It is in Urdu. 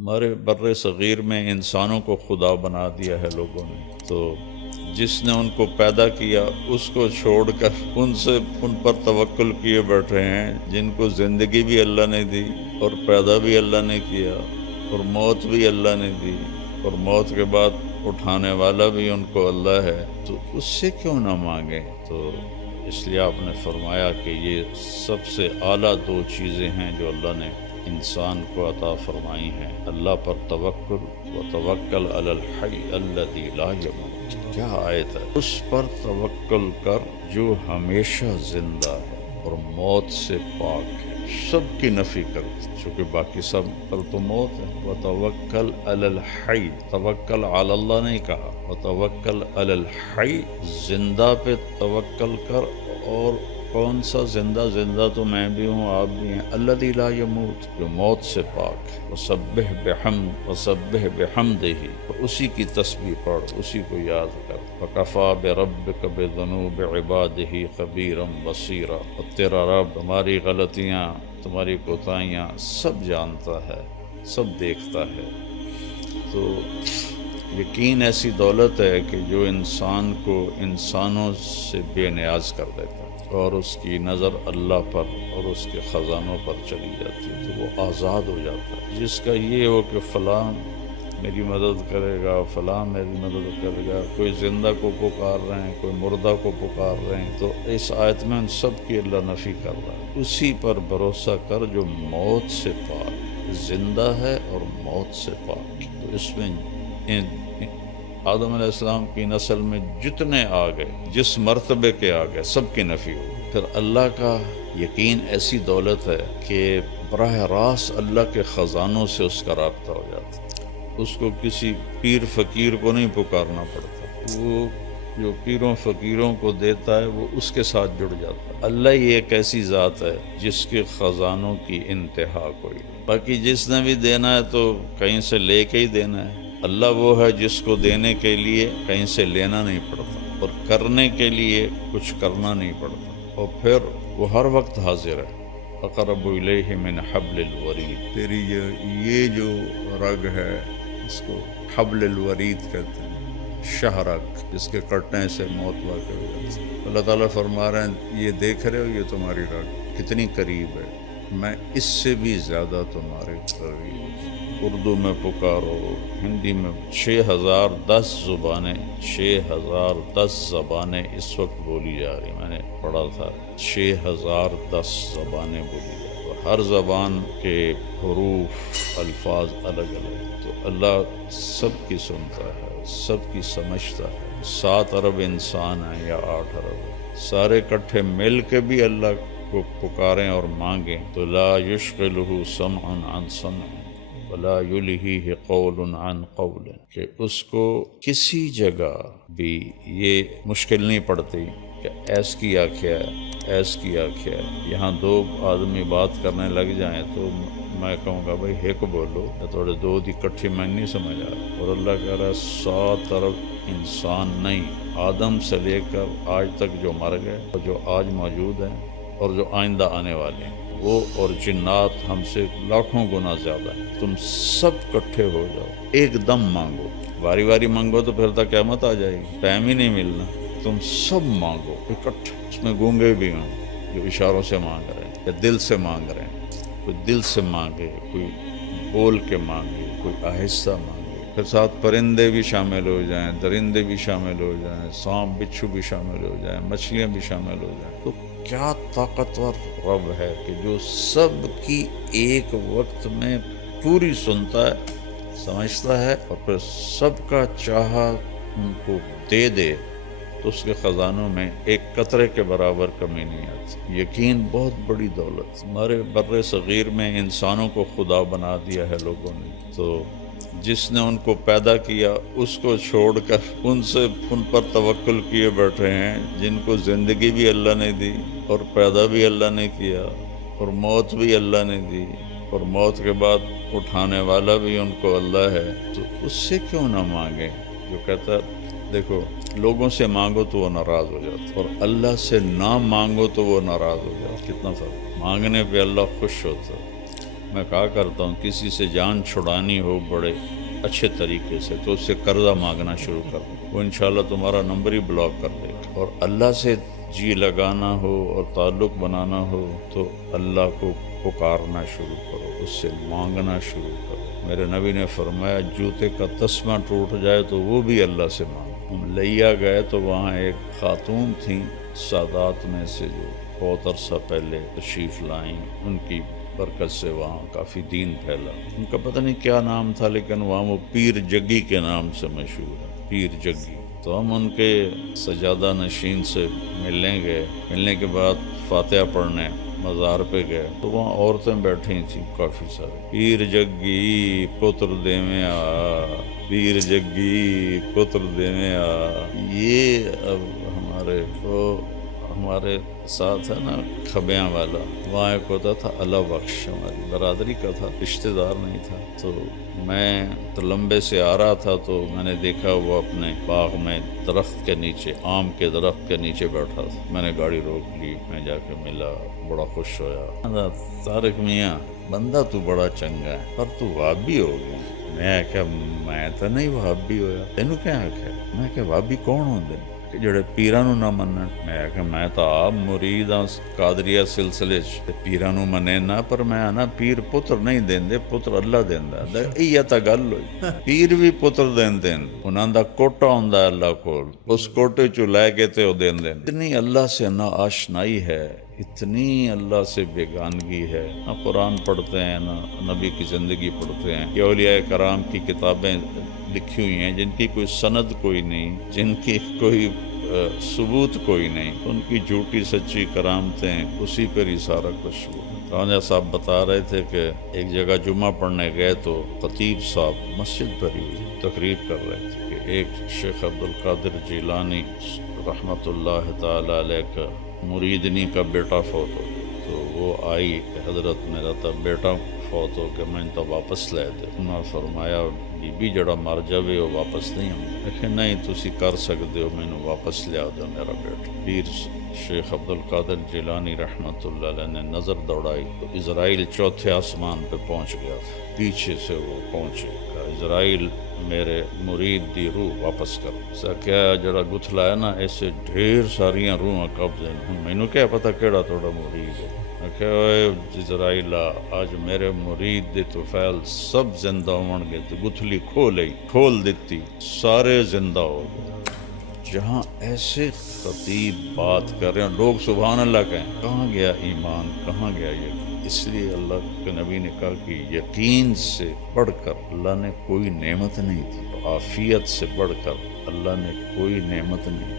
ہمارے بر صغیر میں انسانوں کو خدا بنا دیا ہے لوگوں نے، تو جس نے ان کو پیدا کیا اس کو چھوڑ کر ان پر توکل کیے بیٹھے ہیں جن کو زندگی بھی اللہ نے دی اور پیدا بھی اللہ نے کیا اور موت بھی اللہ نے دی اور موت کے بعد اٹھانے والا بھی ان کو اللہ ہے، تو اس سے کیوں نہ مانگیں؟ تو اس لیے آپ نے فرمایا کہ یہ سب سے اعلیٰ دو چیزیں ہیں جو اللہ نے انسان کو عطا فرمائی ہیں، اللہ پر توکل و توکل علی الحی الذی لا یموت۔ کیا آیت ہے؟ اس پر توکل کر جو ہمیشہ زندہ ہے اور موت سے پاک ہے، سب کی نفی کر، چونکہ باقی سب پر تو موت ہے۔ وتوکل علی الحی، توکل علی اللہ نہیں کہا، وتوکل علی الحی، زندہ پہ توکل کر۔ اور کون سا زندہ؟ زندہ تو میں بھی ہوں، آپ بھی ہیں، الذی لا یموت، جو موت سے پاک ہے۔ وسبح بحمدہ، اسی کی تسبیح پڑھ، اسی کو یاد کر۔ وکفیٰ بربک بذنوب عبادہ خبیرا بصیرا، اور تیرا رب تمہاری غلطیاں، تمہاری کوتاہیاں سب جانتا ہے، سب دیکھتا ہے۔ تو یقین ایسی دولت ہے کہ جو انسان کو انسانوں سے بے نیاز کر دیتا ہے اور اس کی نظر اللہ پر اور اس کے خزانوں پر چلی جاتی ہے، تو وہ آزاد ہو جاتا ہے۔ جس کا یہ ہو کہ فلاں میری مدد کرے گا، فلاں میری مدد کرے گا، کوئی زندہ کو پکار رہے ہیں، کوئی مردہ کو پکار رہے ہیں، تو اس آیت میں ان سب کی اللہ نفی کر رہا ہے۔ اسی پر بھروسہ کر جو موت سے پاک، زندہ ہے اور موت سے پاک۔ تو اس میں آدم علیہ السلام کی نسل میں جتنے آ گئے، جس مرتبے کے آ گئے، سب کی نفی ہو۔ پھر اللہ کا یقین ایسی دولت ہے کہ براہ راست اللہ کے خزانوں سے اس کا رابطہ ہو جاتا ہے، اس کو کسی پیر فقیر کو نہیں پکارنا پڑتا، وہ جو پیروں فقیروں کو دیتا ہے وہ اس کے ساتھ جڑ جاتا ہے۔ اللہ ہی ایک ایسی ذات ہے جس کے خزانوں کی انتہا کوئی نہیں، باقی جس نے بھی دینا ہے تو کہیں سے لے کے ہی دینا ہے۔ اللہ وہ ہے جس کو دینے کے لیے کہیں سے لینا نہیں پڑتا اور کرنے کے لیے کچھ کرنا نہیں پڑتا، اور پھر وہ ہر وقت حاضر ہے۔ اقرب الیہ من حبل الورید، تیری یہ جو رگ ہے اس کو حبل الورید کہتے ہیں، شہرک، جس کے کٹنے سے موت واقع ہو جاتی ہے۔ اللہ تعالیٰ فرما رہے ہیں یہ دیکھ رہے ہو یہ تمہاری رگ کتنی قریب ہے، میں اس سے بھی زیادہ تمہارے قریب ہوں۔ اردو میں پکارو، ہندی میں 6010 زبانیں، 6010 زبانیں اس وقت بولی جا رہی، میں نے پڑھا تھا 6010 زبانیں بولی جا رہی، اور ہر زبان کے حروف، الفاظ الگ الگ، تو اللہ سب کی سنتا ہے، سب کی سمجھتا ہے۔ 7 ارب انسان ہیں یا 8 ارب، سارے اکٹھے مل کے بھی اللہ کو پکاریں اور مانگیں تو لا یشغلہ سمع عن سمع ولا یلہیہ قول عن قول، کہ اس کو کسی جگہ بھی یہ مشکل نہیں پڑتی کہ ایس کی آنکھیں ہے، ایس کی آنکھیں ہے۔ یہاں 2 آدمی بات کرنے لگ جائیں تو میں کہوں گا بھائی ایک بولو، یا تھوڑے 2 دی کٹھی میں نہیں سمجھ آ رہا، اور اللہ کہہ رہا ہے 100 طرف انسان نہیں، آدم سے لے کر آج تک جو مر گئے اور جو آج موجود ہیں اور جو آئندہ آنے والے ہیں، وہ اور جنات ہم سے لاکھوں گنا زیادہ ہیں، تم سب کٹھے ہو جاؤ، ایک دم مانگو، باری باری مانگو تو پھر تک قیامت آ جائے گی، ٹائم ہی نہیں ملنا، تم سب مانگو اکٹھے۔ اس میں گونگے بھی ہوں جو اشاروں سے مانگ رہے ہیں یا دل سے مانگ رہے ہیں، کوئی دل سے مانگے، کوئی بول کے مانگے، کوئی آہستہ مانگے، پھر ساتھ پرندے بھی شامل ہو جائیں، درندے بھی شامل ہو جائیں، سانپ بچھو بھی شامل ہو جائیں، مچھلیاں بھی شامل ہو جائیں، تو کیا طاقتور رب ہے کہ جو سب کی ایک وقت میں پوری سنتا ہے، سمجھتا ہے، اور پھر سب کا چاہا ان کو دے دے تو اس کے خزانوں میں ایک قطرے کے برابر کمی نہیں آتی۔ یقین بہت بڑی دولت۔ ہمارے بر صغیر میں انسانوں کو خدا بنا دیا ہے لوگوں نے، تو جس نے ان کو پیدا کیا اس کو چھوڑ کر ان پر توکل کیے بیٹھے ہیں جن کو زندگی بھی اللہ نے دی اور پیدا بھی اللہ نے کیا اور موت بھی اللہ نے دی اور موت کے بعد اٹھانے والا بھی ان کو اللہ ہے، تو اس سے کیوں نہ مانگیں؟ جو کہتا ہے دیکھو لوگوں سے مانگو تو وہ ناراض ہو جاتا، اور اللہ سے نہ مانگو تو وہ ناراض ہو جاتا، کتنا فرق۔ مانگنے پہ اللہ خوش ہوتا ہے، میں کہا کرتا ہوں کسی سے جان چھڑانی ہو بڑے اچھے طریقے سے تو اس سے قرضہ مانگنا شروع کر دو، وہ انشاءاللہ تمہارا نمبر ہی بلاک کر دے گا۔ اور اللہ سے جی لگانا ہو اور تعلق بنانا ہو تو اللہ کو پکارنا شروع کرو، اس سے مانگنا شروع کرو۔ میرے نبی نے فرمایا جوتے کا تسمہ ٹوٹ جائے تو وہ بھی اللہ سے مانگو۔ ہم لیا گئے تو وہاں ایک خاتون تھیں سادات میں سے جو بہت عرصہ پہلے تشریف لائیں، ان کی برکت سے وہاں کافی دین پھیلا۔ ان کا پتہ نہیں کیا نام تھا لیکن وہاں وہ پیر جگی کے نام سے مشہور ہے، پیر جگی۔ تو ہم ان کے سجادہ نشین سے ملنے گئے، ملنے کے بعد فاتحہ پڑھنے مزار پہ گئے تو وہاں عورتیں بیٹھی تھیں کافی سارے۔ پیر جگی پتر دیویں آ، پیر جگی پتر دیویں آ۔ یہ اب ہمارے ساتھ ہے نا کھبیاں والا، وہاں ایک ہوتا تھا اللہ بخش، ہماری برادری کا تھا، رشتہ دار نہیں تھا۔ تو میں تو لمبے سے آ رہا تھا تو میں نے دیکھا وہ اپنے باغ میں درخت کے نیچے، آم کے درخت کے نیچے بیٹھا تھا۔ میں نے گاڑی روک لی، میں جا کے ملا، بڑا خوش ہویا۔ طارق میاں بندہ تو بڑا چنگا ہے پر تو وہابی ہو گیا۔ میں کہ میں تو نہیں وہابی ہویا، تینوں کیا آکھیا؟ میں کہ وہابی کون ہوندے کہ جڑے پیراں نو نہ منن؟ میں تو آپ مرید ہاں قادریہ سلسلے چ، پیراں نو منے نہ، پر میں نا پیر پتر نہیں دیندے، پتر اللہ دیندا۔ ایہ تا گل ہوئی، پیر بھی پتر دیندے، انہاں دا کوٹا ہوندا اللہ کول، اس کوٹے چوں لے کے تے او دیندے۔ اتنی اللہ سے نا آشنائی ہے، اتنی اللہ سے بیگانگی ہے، نہ قرآن پڑھتے ہیں نہ نبی کی زندگی پڑھتے ہیں۔ یہ اولیاء کرام کی کتابیں لکھی ہوئی ہیں جن کی کوئی سند کوئی نہیں، جن کی کوئی ثبوت کوئی نہیں، ان کی جھوٹی سچی کرامتیں، اسی پر ہی سارا کچھ ہوا۔ خواجہ صاحب بتا رہے تھے کہ ایک جگہ جمعہ پڑھنے گئے تو خطیب صاحب مسجد پر ہی تقریر کر رہے تھے کہ ایک شیخ عبدالقادر جیلانی رحمۃ اللہ تعالی علیہ کا مریدنی کا بیٹا فوت ہو گیا۔ تو وہ آئی کہ حضرت میرا تا بیٹا فوت ہو کے میں تو واپس لے دے۔ انہوں نے فرمایا بی بی جڑا مر جاوے وہ واپس نہیں ہوں۔ لیکن نہیں تسی کر سکتے ہو، میں نے واپس لیا دو میرا بیٹا۔ پیر شیخ عبدالقادر جیلانی رحمۃ اللہ علیہ نے نظر دوڑائی تو اسرائیل چوتھے آسمان پہ پہنچ گیا تھا، پیچھے سے وہ پہنچے گا، اسرائیل میرے مرید دی روح واپس کر۔ سا کیا جڑا گتھلا ہے نا ایسے ڈھیر ساریاں روحاں قبضے ہیں، میں نے کیا پتہ کیڑا توڑا مرید ہے۔ کہ اوے جزرائیل آج میرے مرید دے توفیل سب زندہ ہون گے، تو گتھلی کھول دیتی، سارے زندہ ہو گئے۔ جہاں ایسے خطیب بات کر رہے ہیں لوگ سبحان اللہ کہیں، کہاں گیا ایمان، کہاں گیا یقین؟ اس لیے اللہ کے نبی نے کہا کہ یقین سے بڑھ کر اللہ نے کوئی نعمت نہیں دی، عافیت سے بڑھ کر اللہ نے کوئی نعمت نہیں دی۔